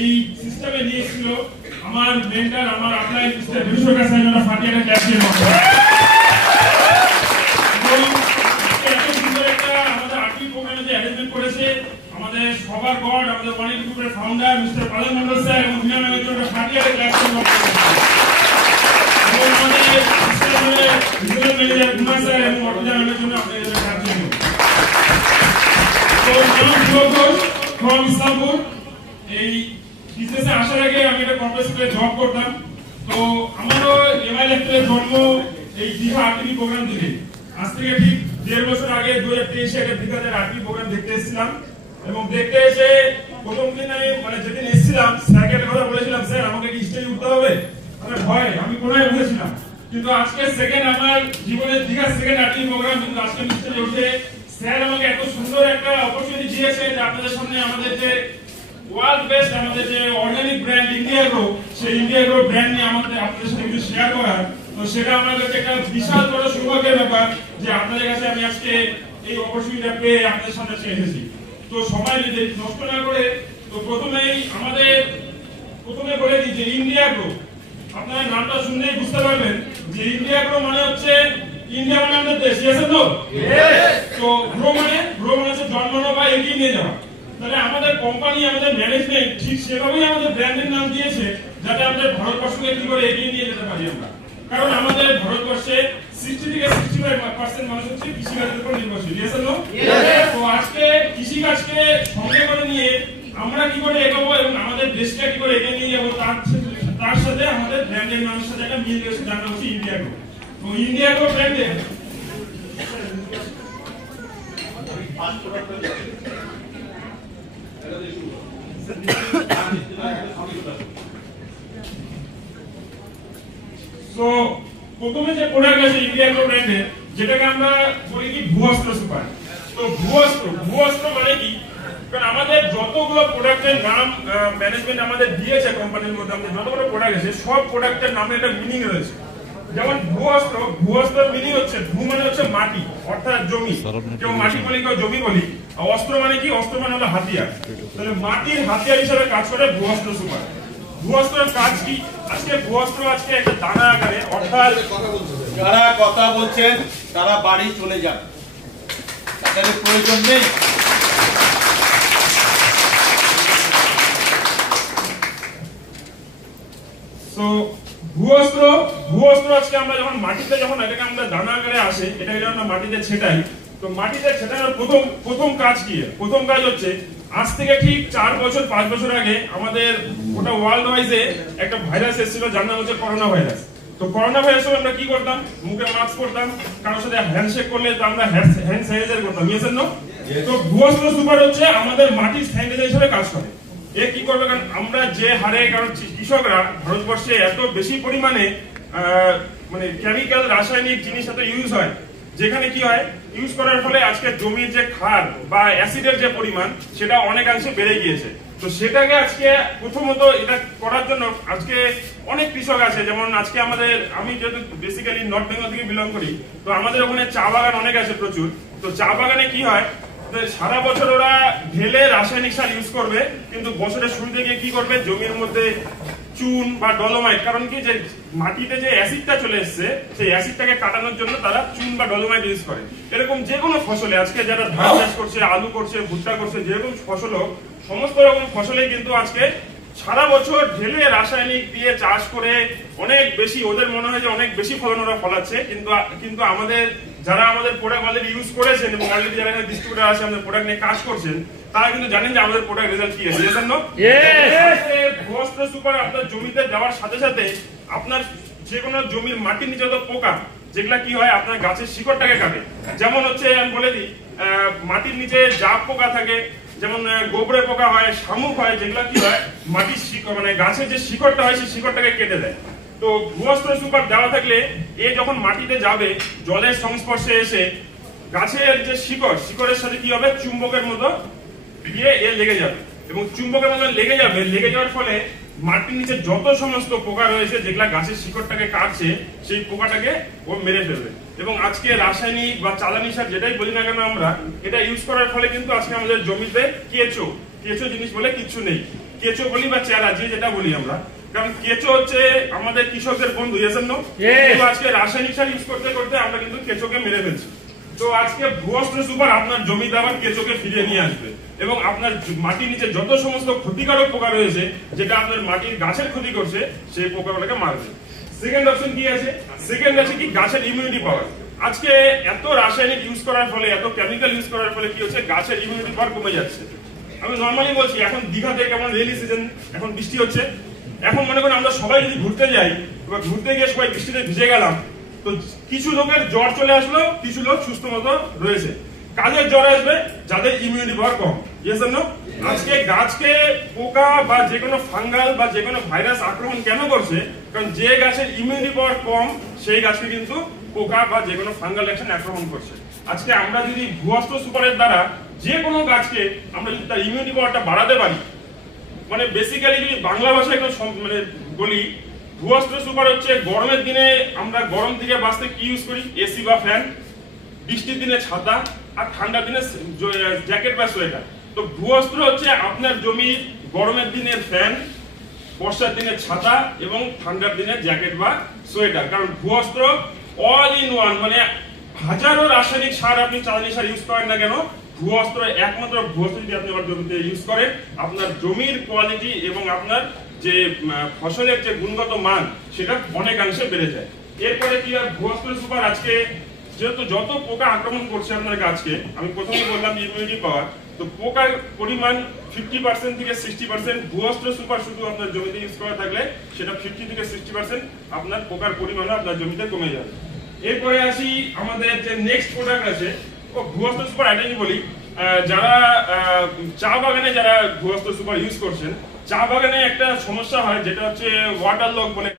এই সিস্টেমে নিয়েছিল আমার মেন্টর, আমার আপলাইন মিস্টার বিশ্বকা স্যার, ওরা ফাটিয়াটা ক্যাপ্টেন হবে। আমাদের আর্টিক প্রোগ্রামে যে অ্যারেঞ্জমেন্ট করেছে আমাদের সবার গড, আমাদের ওয়ানিং গ্রুপের ফাউন্ডার মিস্টার পালন মন্ডল স্যার এবং টুর্নামেন্টের জন্য ফাটিয়াটা ক্যাপ্টেন হবে। এবং আমাদের রিজিওনাল ম্যানেজার কুমার স্যার এবং টুর্নামেন্টের জন্য আপনাদের ক্যাপ্টেন হবে। তো ফ্রম ইসলামপুর, এই বিজনেসে আসার আগে আমি একটা কর্পোরেট স্কুলে জব করতাম। তো আমারও এমআইএফ এর জন্ম এই দীঘা আর্টিভি প্রোগ্রাম থেকে। আজ থেকে ঠিক 1.5 বছর আগে 2023 একটা দীঘাতে আর্টিভি প্রোগ্রাম দেখতে এসেছিলাম এবং দেখতে এসে প্রথম দিন আমি যেদিন এসেছিলাম স্যারকে একটা কথা বলেছিলাম, স্যার আমাকে কি স্টেজে উঠতে হবে, মানে ভয় আমি কোনোভাবে বুঝেছিলাম। কিন্তু আজকে সেকেন্ড আমার জীবনের দীঘা সেকেন্ড আর্টিভি প্রোগ্রাম, কিন্তু আজকে স্টেজে উঠে স্যার আমাকে এত সুন্দর একটা অপরচুনিটি দিয়েছে যে আপনাদের সামনে আমাদের যে ওয়ার্ল্ড বেস্ট আমাদের যে অর্গানিক ব্র্যান্ড ইন্ডিয়া গ্রো, সেই ইন্ডিয়া গ্রো ব্র্যান্ড নিয়ে আমাদের আপনাদের সাথে কিছু শেয়ার করার। তো সেটা আমার কাছে একটা বিশাল বড় সৌভাগ্যের ব্যাপার যে আপনাদের কাছে আমি আজকে এই অপরচুনিটিটা পেয়ে আপনাদের সামনে এসেছি। তো সময় নষ্ট না করে তো প্রথমে বলে দিই যে ইন্ডিয়া গ্রো, আপনারা নামটা শুনলেই বুঝতে পারবেন যে ইন্ডিয়া গ্রো মানে হচ্ছে ইন্ডিয়া মানে আমাদের দেশ, তো গ্রো মানে হচ্ছে জন্মানো বা এগিয়ে নিয়ে যাওয়া। তাহলে আমাদের কোম্পানি, আমাদের ম্যানেজমেন্ট ঠিক সেভাবেই আমাদের ব্র্যান্ডের নাম দিয়েছে যাতে আমাদের ভারতবর্ষকে কি করে এগিয়ে নিয়ে যেতে পারি আমরা। কারণ আমাদের ভারতবর্ষে 60 থেকে 65% মানুষ হচ্ছে কৃষিকাজের উপর নির্ভরশীল। তো আজকে কৃষিকাজকে সঙ্গে করে নিয়ে আমরা কি করে এগোবো এবং আমাদের দেশকে কি করে এগিয়ে নিয়ে যাবো, তার সাথে আমাদের ব্র্যান্ডের নামের সাথে একটা মিল রয়েছে, যার নাম হচ্ছে ইন্ডিয়া গ্রো। তো ইন্ডিয়া গ্রো ব্র্যান্ডে প্রথমে যে প্রোডাক্ট আছে ইন্ডিয়া গ্রো ব্র্যান্ডের, যেটাকে আমরা বলি কি ভূঅস্ত্র সুপার। তো ভূঅস্ত্র মানে কি, কারণ আমাদের যতগুলো প্রোডাক্টের নাম ম্যানেজমেন্ট আমাদের দিয়েছে কোম্পানির মধ্যে, আমাদের যতগুলো প্রোডাক্ট আছে সব প্রোডাক্টের নামে একটা মিনিং রয়েছে। যেমন ভূঅস্ত্র মিনিং হচ্ছে, ভূ মানে হচ্ছে মাটি অর্থাৎ জমি, কেউ মাটি বলি কেউ জমি বলি। অস্ত্র মানে কি, অস্ত্র মানে হলো হাতিয়ার। তাহলে মাটির হাতিয়ার হিসেবে কাজ করে ভূঅস্ত্র সুপার। ভূঅস্ত্রের কাজ কি, আজকে ভূঅস্ত্র আজকে একটা দানা আকারে, অর্থাৎ যারা কথা বলছেন তারা বাড়ি চলে যান, তাদের প্রয়োজন নেই। ভূঅস্ত্র আজকে আমরা যখন মাটিতে এটাকে আমরা দানা আকারে আসে, এটাকে যখন আমরা মাটিতে ছেটাই, তো মাটিতে ছেটানোর প্রথম কাজ কি, প্রথম কাজ হচ্ছে আজ থেকে ঠিক 4 বছর 5 বছর আগে আমাদের গোটা ওয়ার্ল্ড ওয়াইজে একটা ভাইরাস এসেছিল যার নাম হচ্ছে করোনা ভাইরাস। তো করোনা ভাইরাসে আমরা কি করতাম, মুখে মাস্ক পরতাম, কারোর সাথে হ্যান্ডশেক করলে তো আমরা হ্যান্ড স্যানিটাইজার করতাম। তো ভূঅস্ত্র সুপার হচ্ছে আমাদের মাটির স্যানিটাইজার হিসেবে কাজ করে। এ কি করবে, কারণ আমরা যে হারে, কারণ কৃষকরা ভারতবর্ষে এত বেশি পরিমাণে কেমিক্যাল রাসায়নিক জিনিস এত ইউজ হয়, যেখানে কি হয় ইউজ করার ফলে আজকে জমির যে ক্ষার বা অ্যাসিডের যে পরিমাণ সেটা অনেকাংশে বেড়ে গিয়েছে। তো সেটাকে আজকে প্রথমত এটা করার জন্য আজকে অনেক কৃষক আছে, যেমন আজকে আমি যেহেতু বেসিক্যালি নর্থ বেঙ্গল থেকে বিলং করি, তো আমাদের ওখানে চা বাগান অনেক আছে প্রচুর। তো চা বাগানে কি হয়, সারা বছর ওরা ঢেলে রাসায়নিক সার ইউজ করবে, কিন্তু বছরের শুরুতে গিয়ে কি করবে, জমির মধ্যে চুন বা ডলোমাইট, কারণ কি যে মাটিতে যে অ্যাসিডটা চলে এসছে সেই অ্যাসিডটাকে কাটানোর জন্য তারা চুন বা ডলোমাইট ইউজ করে। এরকম যে কোনো ফসলে আজকে যারা ধান চাষ করছে, আলু করছে, ভুট্টা করছে, যেরকম ফসল হোক, সমস্ত রকম ফসলে কিন্তু আজকে সারা বছর ঢেলে রাসায়নিক দিয়ে চাষ করে অনেক বেশি, ওদের মনে হয় যে অনেক বেশি ফলন ওরা ফলাচ্ছে, কিন্তু যারা আমাদের প্রোডাক্ট অলরেডি ইউজ করেছেন এবং অলরেডি যারা ডিস্ট্রিবিউটর আছে আমাদের প্রোডাক্ট নিয়ে কাজ করছেন, তারা কিন্তু জানেন যে আমাদের প্রোডাক্ট রেজাল্ট কি আছে। ভূঅস্ত্র সুপার আপনার জমিতে দেওয়ার সাথে সাথে আপনার যে কোনো জমির মাটির নিচে তো পোকা, যেগুলা কি হয় আপনার গাছের শিকড়টাকে কাটে। যেমন হচ্ছে আমি বলে দিই, মাটির নিচে জাপ পোকা থাকে, যেমন গোবরে পোকা হয়, শামুক হয়, যেগুলা কি হয় মাটির শিকড় গাছের যে শিকড়টা হয় সেই শিকড়টাকে কেটে দেয়। তো ভূঅস্ত্র সুপার দেওয়া থাকলে এ যখন মাটিতে যাবে, জলের সংস্পর্শে এসে গাছের যে শিকড়ের সাথে কি হবে, চুম্বকের মতো গিয়ে এ লেগে যাবে, এবং চুম্বকের মতো লেগে যাওয়ার ফলে মাটির নিচে যত সমস্ত পোকা রয়েছে যেগুলা গাছের শিকড়টাকে কাটছে, সেই পোকাটাকে ও মেরে ফেলবে। এবং আজকে রাসায়নিক বা চালানি সার যেটাই বলি না কেন আমরা, এটা ইউজ করার ফলে কিন্তু আজকে আমাদের জমিতে কেঁচো জিনিস বলে কিচ্ছু নেই। কেঁচো বলি বা চেলা যেটা বলি আমরা, কারণ কেঁচো হচ্ছে আমাদের কৃষকদের বন্ধু, ইয়েস এন্ড নো? আজকে রাসায়নিক সার ইউজ করতে করতে আমরা কিন্তু কেঁচোকে মেরে ফেলছি। তো আজকে ভূঅস্ত্র সুপার আপনার জমিতে আবার কেঁচোকে ফিরিয়ে নিয়ে আসবে এবং আপনার মাটির নিচে যত সমস্ত ক্ষতিকারক পোকা রয়েছে যেটা আপনার মাটির গাছের ক্ষতি করছে সেই পোকাগুলোকে মারবে। সেকেন্ড অপশন কি আছে? সেকেন্ড আছে কি গাছের ইমিউনিটি পাওয়ার। আজকে এত রাসায়নিক ইউজ করার ফলে, এত কেমিক্যাল ইউজ করার ফলে কি হচ্ছে, গাছের ইমিউনিটি পাওয়ার কমে যাচ্ছে। আমি নর্মালি বলছি, এখন দীঘাতে কেমন রেইনি সিজন, এখন বৃষ্টি হচ্ছে, এখন মনে করেন আমরা সবাই যদি ঘুরতে যাই, এবার ঘুরতে গিয়ে সবাই বৃষ্টিতে ভিজে গেলাম, তো কিছু লোকের জ্বর চলে আসলো, কিছু লোক সুস্থ মতো রয়েছে। কাজের জ্বর আসবে যাদের ইমিউনিটি পাওয়ার কম, ইয়েস এন্ড নো? আজকে গাছকে পোকা বা যে কোনো ফাঙ্গাল বা যে কোনো ভাইরাস আক্রমণ কেন করছে? কারণ যে গাছের ইমিউনিটি পাওয়ার কম সেই গাছকে কিন্তু পোকা বা যে কোনো ফাঙ্গাল অ্যাকশন আক্রমণ করছে। আজকে আমরা যদি ভূঅস্ত্র সুপারের দ্বারা যে কোনো গাছকে আমরা যদি তার ইমিউনিটি পাওয়ারটা বাড়াতে পারি, মানে বেসিক্যালি যদি বাংলা ভাষায় মানে বলি, ভূঅস্ত্র সুপার হচ্ছে গরমের দিনে আমরা গরম থেকে বাঁচতে কি ইউজ করি? এসি বা ফ্যান, বৃষ্টির দিনে ছাতা, আর ঠান্ডার দিনে জ্যাকেট বা সোয়েটার। তো ভূঅস্ত্র হচ্ছে আপনার জমির গরমের দিনের ফ্যান, বর্ষার দিনে ছাতা এবং ঠান্ডার দিনে জ্যাকেট বা সোয়েটার। কারণ ভূঅস্ত্র অল ইন ওয়ান, মানে হাজারো রাসায়নিক সার আপনি চালানি সার ইউজ করেন না কেন, ভূঅস্ত্র একমাত্র ভূঅস্ত্র যদি আপনি আমার জমিতে ইউজ করেন, আপনার জমির কোয়ালিটি এবং আপনার যে ফসলের যে গুণগত মান সেটা অনেকাংশে বেড়ে যায়। এরপরে কি আর ভূঅস্ত্র সুপার আজকে যেহেতু যত পোকা আক্রমণ করছে আপনার গাছকে, আমি প্রথমেই বললাম ইমিউনিটি পাওয়ার, তো পোকার পরিমাণ 50% থেকে 60%, ভূঅস্ত্র সুপার শুধু আপনার জমিতে ইউজ করা থাকলে সেটা 50 থেকে 60% আপনার পোকার পরিমাণ আপনার জমিতে কমে যাবে। এরপরে আসি আমাদের যে নেক্সট প্রোডাক্ট আছে, ও ভূঅস্ত্র সুপার এটাই বলি, যারা চা বাগানে যারা ভূঅস্ত্র সুপার ইউজ করছেন, চা বাগানে একটা সমস্যা হয় যেটা হচ্ছে ওয়াটার লগ বলে